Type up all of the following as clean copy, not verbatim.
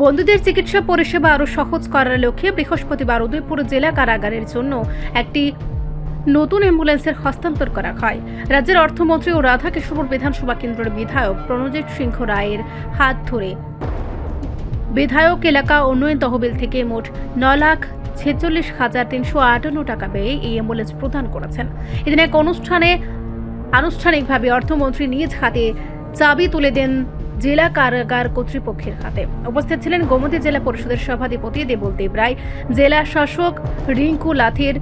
বন্দীদের চিকিৎসা পরিষেবা আরও সহজ করার লক্ষ্যে বৃহস্পতিবার উদয়পুর জেলা কারাগারের জন্য একটি নতুন অ্যাম্বুলেন্সের হস্তান্তর করা হয়। রাজ্যের অর্থমন্ত্রী ও রাধাকিশোর বিধানসভা কেন্দ্রের বিধায়ক প্রণজিৎ সিংহ রায়ের হাত ধরে বিধায়ক এলাকা উন্নয়ন তহবিল থেকে মোট 9,46,358 টাকা ব্যয়ে এই অ্যাম্বুলেন্স প্রদান করেছেন। এদিন এক অনুষ্ঠানে আনুষ্ঠানিকভাবে অর্থমন্ত্রী নিজ হাতে চাবি তুলে দেন জেলা কারাগার কর্তৃপক্ষের হাতে। উপস্থিত ছিলেন গোমতী জেলা পরিষদের সভাধিপতি দেবলদেব রায়, জেলা শাসক রিঙ্কু লাথির,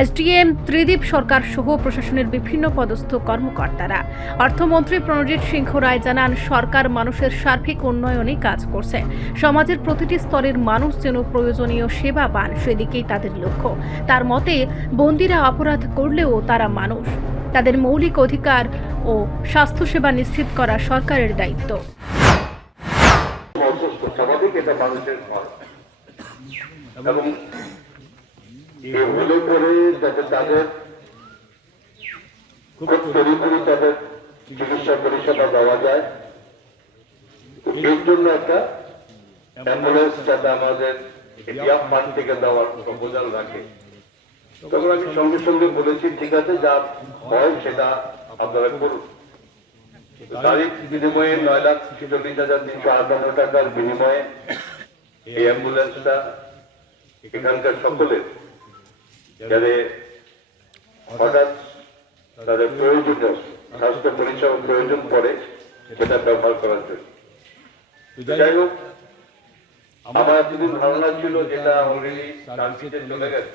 এসডিএম ত্রিদীপ সরকার সহ প্রশাসনের বিভিন্ন পদস্থ কর্মকর্তারা। অর্থমন্ত্রী প্রণজিৎ সিংহ রায় জানান, সরকার মানুষের সার্বিক উন্নয়নে কাজ করছে। সমাজের প্রতিটি স্তরের মানুষ যেন প্রয়োজনীয় সেবা পান, সেদিকেই তাদের লক্ষ্য। তার মতে, বন্দীরা অপরাধ করলেও তারা মানুষ, তাদের মৌলিক অধিকার ও স্বাস্থ্যসেবা নিশ্চিত করা সরকারের দায়িত্ব। এগুলো করে যাতে তাদের খুব তড়িঘড়ি তাদের চিকিৎসা পরিষেবা দেওয়া যায়, এর জন্য একটা অ্যাম্বুলেন্স যাতে আমাদের এটিএফ ফান্ড থেকে দেওয়ার প্রপোজাল রাখে। তখন আমি সঙ্গে সঙ্গে বলেছি, ঠিক আছে, যা হয় সেটা আপনারা করুন। তারিখ বিনিময়ে 9,46,358 টাকার বিনিময়ে এই অ্যাম্বুলেন্সটা এখানকার সকলের যাদের হঠাৎ তাদের প্রয়োজনীয় স্বাস্থ্য পরিষেবা প্রয়োজন পড়ে সেটা ব্যবহার করার জন্য। যাই হোক, আমার এতদিন ধারণা ছিল যেটা অলরেডি ট্রানজিটে চলে গেছে।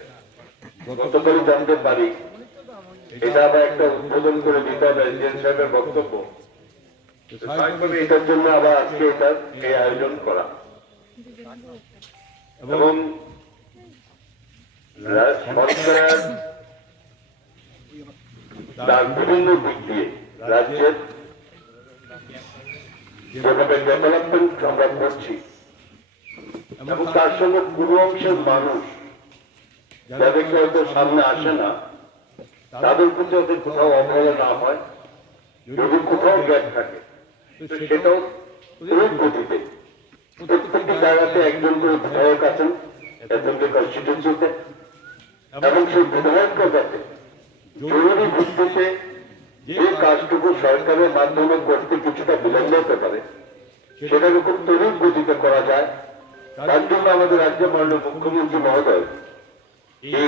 গতকালই জানতে পারি এটা আবার একটা উদ্বোধন করে দিতে হবে এসডিএম সাহেবের বক্তব্য। এটার জন্য আবার আজকে এটার এই আয়োজন করা এবং সরকার তার বিভিন্ন দিক দিয়ে রাজ্যের যেভাবে ডেভেলপমেন্ট আমরা করছি এবং তার সঙ্গে পুরো অংশের মানুষ যাদেরকে হয়তো সামনে আসে না, তাদের প্রতি ওদের কোথাও অবহেলা না হয়, যদি কোথাও গ্যাপ থাকে তো সেটাও তুরন্ত গতিতে প্রত্যেকটি জায়গাতে একজন করে বিধায়ক আছেন এজেন্টের কনস্টিটিউন্সিতে, এবং সেই বিধায়ককে যাতে জরুরি ভিত্তিতে যে কাজটুকু সরকারের মাধ্যমে করতে কিছুটা বিলম্ব হতে পারে সেটাকে খুব তড়িৎ গতিতে করা যায়। তার জন্য আমাদের রাজ্যের মাননীয় মুখ্যমন্ত্রী মহোদয় এই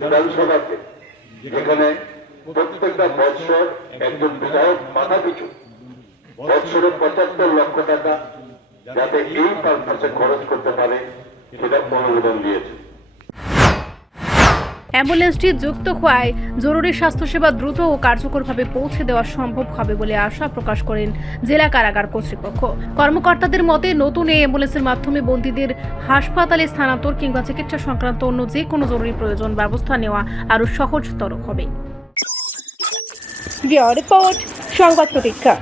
বিধানসভাতে, যেখানে প্রত্যেকটা বৎসর একজন বিধায়ক মাথা পিছু বৎসরে 75 লক্ষ টাকা যাতে এই পারপাসে খরচ করতে পারে সেটা অনুমোদন দিয়েছে। অ্যাম্বুলেন্সটি যুক্ত হওয়ায় জরুরি স্বাস্থ্যসেবা দ্রুত ও কার্যকরভাবে পৌঁছে দেওয়া সম্ভব হবে বলে আশা প্রকাশ করেন জেলা কারাগার কর্তৃপক্ষ। কর্মকর্তাদের মতে, নতুন এই অ্যাম্বুলেন্সের মাধ্যমে বন্দীদের হাসপাতালে স্থানান্তর কিংবা চিকিৎসা সংক্রান্ত অন্য যে কোনো জরুরি প্রয়োজন ব্যবস্থা নেওয়া আরও সহজতর হবে। রিপোর্ট সংবাদ প্রতীক্ষা।